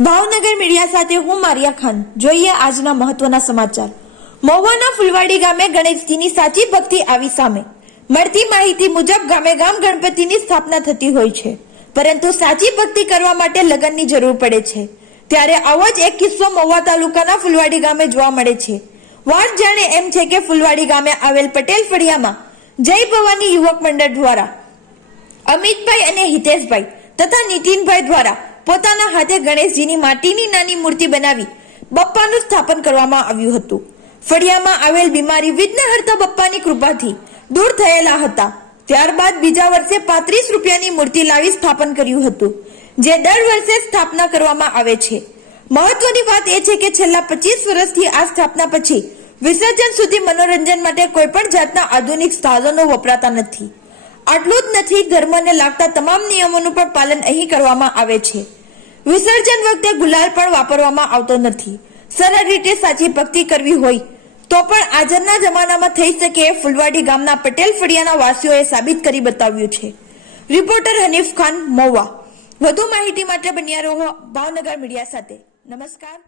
Bhavnagar media સાથે હું Maria Khan. જોઈએ આજના મહત્વના સમાચાર. મહુવાના ફુલવાડી ગામે ગણેશજીની સાચી ભક્તિ આવી સામે. મળતી માહિતી મુજબ ગામે ગામ ગણપતિની સ્થાપના થતી હોય છે. પરંતુ સાચી ભક્તિ કરવા માટે લગનની જરૂર પડે છે. ત્યારે આવો જ એક કિસ્સો મહુવા તાલુકાના ફુલવાડી ગામે જોવા મળે છે. વાત જાણે એમ છે કે ફુલવાડી ગામે આવેલ પટેલ ફળિયામાં જય ભવાની યુવક મંડળ દ્વારા અમિતભાઈ અને હિતેશભાઈ તથા નીતિનભાઈ દ્વારા પોતાના હાથે ગણેશજીની માટીની નાની મૂર્તિ બનાવી બપ્પાનું સ્થાપન કરવામાં આવ્યું હતું. ફળિયામાં આવેલ બીમારી વિઘ્નહર્તા બપ્પાની કૃપાથી દૂર થયેલા હતા. ત્યારબાદ બીજા વર્ષે પાંત્રીસ રૂપિયાની મૂર્તિ લાવી સ્થાપન કર્યું હતું, જે દર વર્ષે સ્થાપના કરવામાં આવે છે. મહત્વની વાત એ છે કે છેલ્લા પચીસ વર્ષથી આ સ્થાપના પછી વિસર્જન સુધી મનોરંજન માટે કોઈ પણ જાતના આધુનિક સાધનો વપરાતા નથી. આટલું જ નથી, ધર્મને લાગતા તમામ નિયમોનું પણ પાલન અહીં કરવામાં આવે છે. વિસર્જન વખતે ગુલાલ પણ વાપરવામાં આવતો નથી. સરળ રીતે સાચી ભક્તિ કરવી હોય, તો પણ આજના જમાનામાં થઈ શકે એ ફુલવાડી ગામના પટેલ ફળિયાના વાસીઓએ સાબિત કરી બતાવ્યું છે. રિપોર્ટર હનીફ ખાન મોવા વધુ માહિતી માટે બન્યા રહો ભાવનગર મીડિયા સાથે. નમસ્કાર.